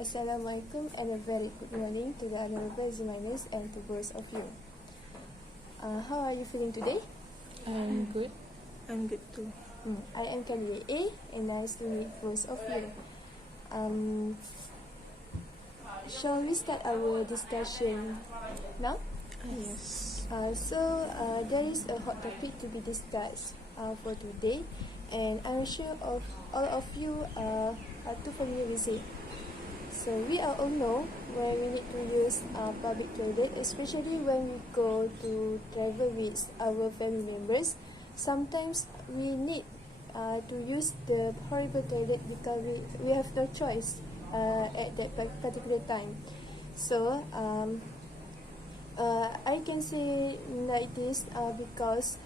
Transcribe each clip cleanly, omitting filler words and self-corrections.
Assalamualaikum and a very good morning to the honorable examiners and to both of you. How are you feeling today? I'm good. I'm good too. I am candidate A and nice to meet both of you. Shall we start our discussion now? Yes. There is a hot topic to be discussed for today, and I'm sure of all of you are too familiar with it. So we all know when we need to use public toilet, especially when we go to travel with our family members. Sometimes we need to use the horrible toilet because we have no choice at that particular time. So I can say like this because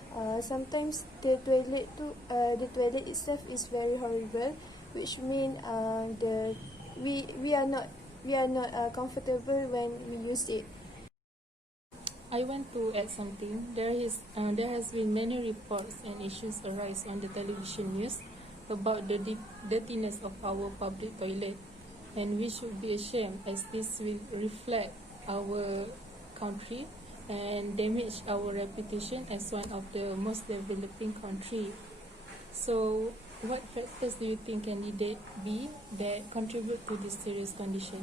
sometimes the toilet itself is very horrible, which means we are not comfortable when we use it. I want to add something. There has been many reports and issues arise on the television news about the dirtiness of our public toilet, and we should be ashamed as this will reflect our country and damage our reputation as one of the most developing country. So what factors do you think candidate B that contribute to this serious condition?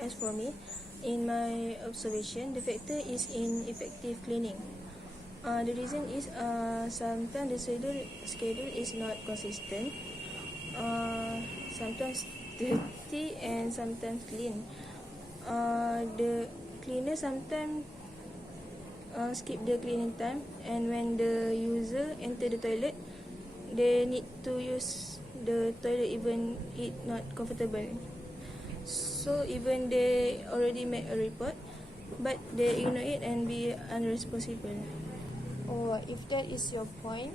As for me, in my observation, the factor is ineffective cleaning. The reason is sometimes the schedule is not consistent. Sometimes dirty and sometimes clean. The cleaner sometimes skip the cleaning time, and when the user enter the toilet, they need to use the toilet even it not comfortable. So even they already make a report, but they ignore it and be unresponsible. Or if that is your point,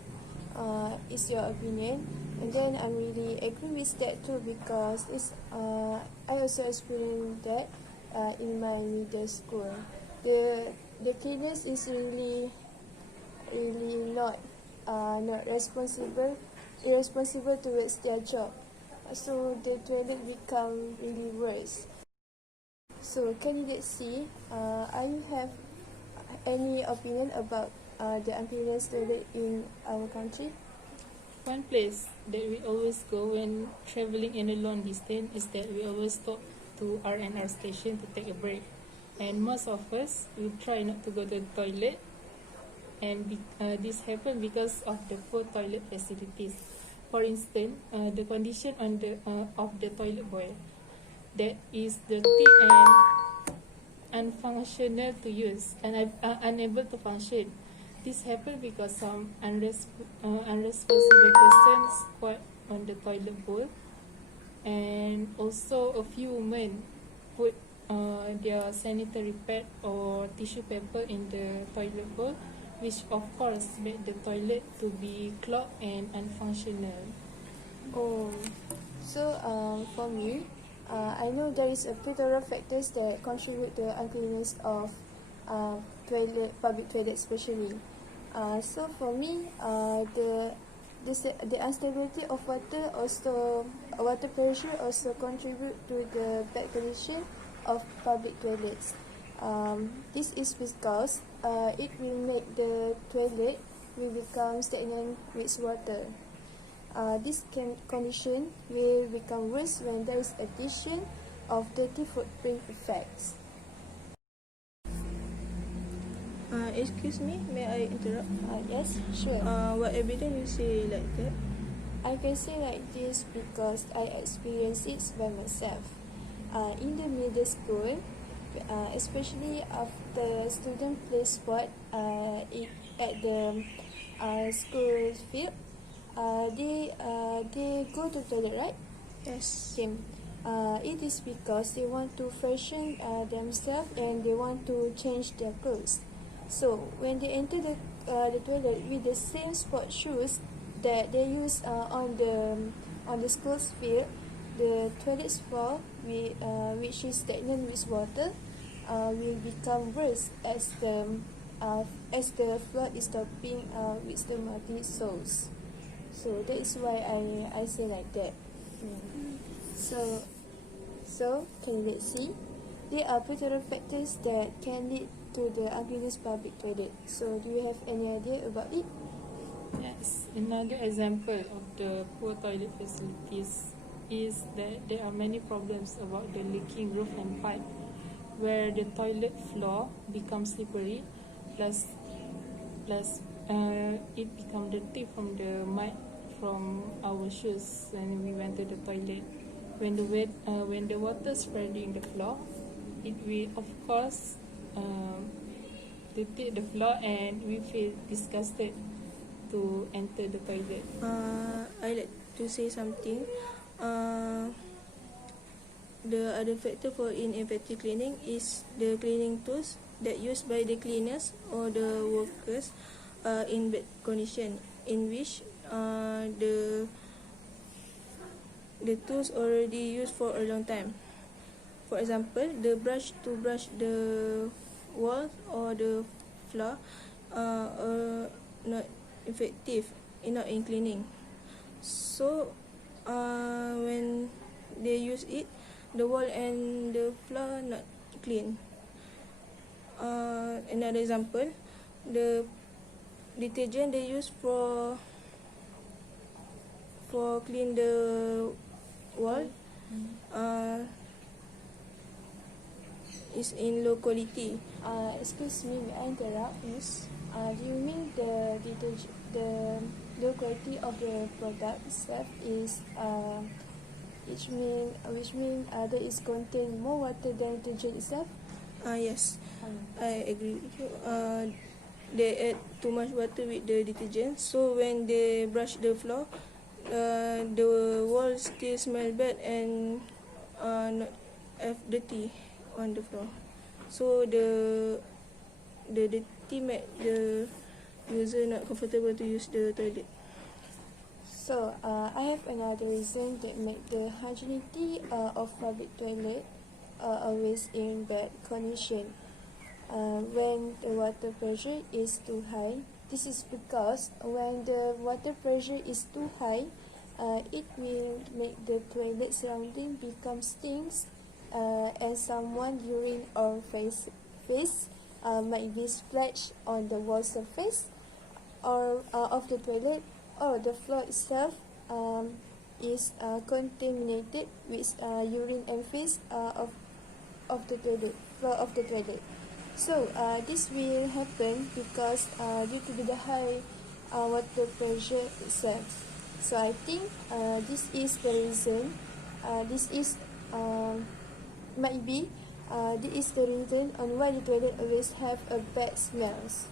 is your opinion, and then I really agree with that too, because I also experienced that in my middle school. The cleaners is really not irresponsible towards their job. So the toilet become really worse. So candidate C, are you have any opinion about the uncleanness toilet in our country? One place that we always go when traveling in a long distance is that we always stop to R&R station to take a break, and most of us will try not to go to the toilet, and this happen because of the poor toilet facilities. For instance, the condition of the toilet bowl that is dirty and unfunctional to use and unable to function. This happens because some unresponsible persons squat on the toilet bowl, and also a few women put their sanitary pad or tissue paper in the toilet bowl, which of course make the toilet to be clogged and unfunctional. For me, I know there is a plethora of factors that contribute to the uncleanness of public toilet especially. So for me, the instability of water pressure also contribute to the bad condition of public toilets. This is because it will make the toilet will become stagnant with water. This condition will become worse when there is addition of dirty footprint effects. Excuse me, may I interrupt? Yes, sure. What evidence you say like that? I can say like this because I experienced it by myself. In the middle school, especially after student play sport at the school field, they go to toilet, right? Yes. Same. It is because they want to freshen themselves and they want to change their clothes. So when they enter the toilet with the same sport shoes that they use on the school's field, the toilet floor, which is stagnant with water, will become worse as the floor is stopping with the muddy soles. So that is why I say like that. So, candidate C, there are pivotal factors that can lead to the uncleanness public toilet. So, do you have any idea about it? Yes, another example of the poor toilet facilities is that there are many problems about the leaking roof and pipe, where the toilet floor becomes slippery, plus it becomes dirty from the mud from our shoes when we went to the toilet. When the water spreading the floor, it will of course dirty the floor, and we feel disgusted to enter the toilet. I like to say something. The other factor for ineffective cleaning is the cleaning tools that used by the cleaners or the workers in bad condition, in which the tools already used for a long time. For example, the brush to brush the wall or the floor are not effective enough in cleaning. So when they use it, the wall and the floor not clean. Another example, the detergent they use for clean the wall is in low quality. Excuse me, may I interrupt? Yes. Do you mean the low quality of the product itself is which mean there is contain more water than detergent itself? Yes, I agree with you. They add too much water with the detergent, so when they brush the floor, the wall still smell bad and not have dirty on the floor. So the dirty make the user not comfortable to use the toilet. So I have another reason that make the hygienity of public toilet always in bad condition. When the water pressure is too high, this is because when the water pressure is too high, it will make the toilet surrounding become stinks, and someone urine or face might be splashed on the wall surface or of the toilet, or the floor itself is contaminated with urine and face of the toilet, floor of the toilet. So this will happen because due to the high water pressure itself. So I think this is the reason. This is the reason on why the toilet always have a bad smells.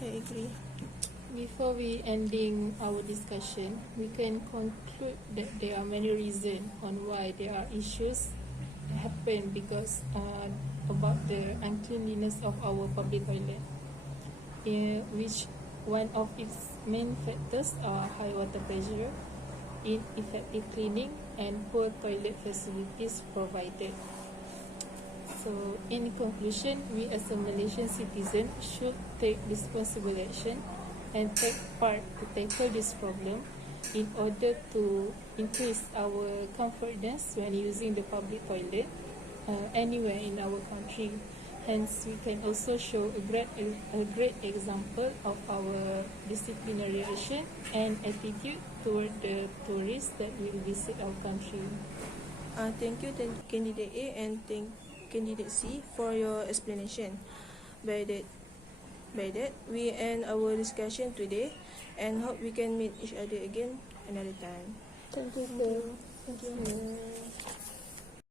I agree. Before we ending our discussion, we can conclude that there are many reasons on why there are issues happen because about the uncleanliness of our public toilet, which one of its main factors are high water pressure, ineffective cleaning, and poor toilet facilities provided. So, in conclusion, we as a Malaysian citizen should take responsible action and take part to tackle this problem in order to increase our comfortness when using the public toilet anywhere in our country. Hence, we can also show a great example of our disciplinary action and attitude toward the tourists that will visit our country. Thank you, Candidate A, and thank Candidate C for your explanation. By that, we end our discussion today and hope we can meet each other again another time. Thank you. Thank you.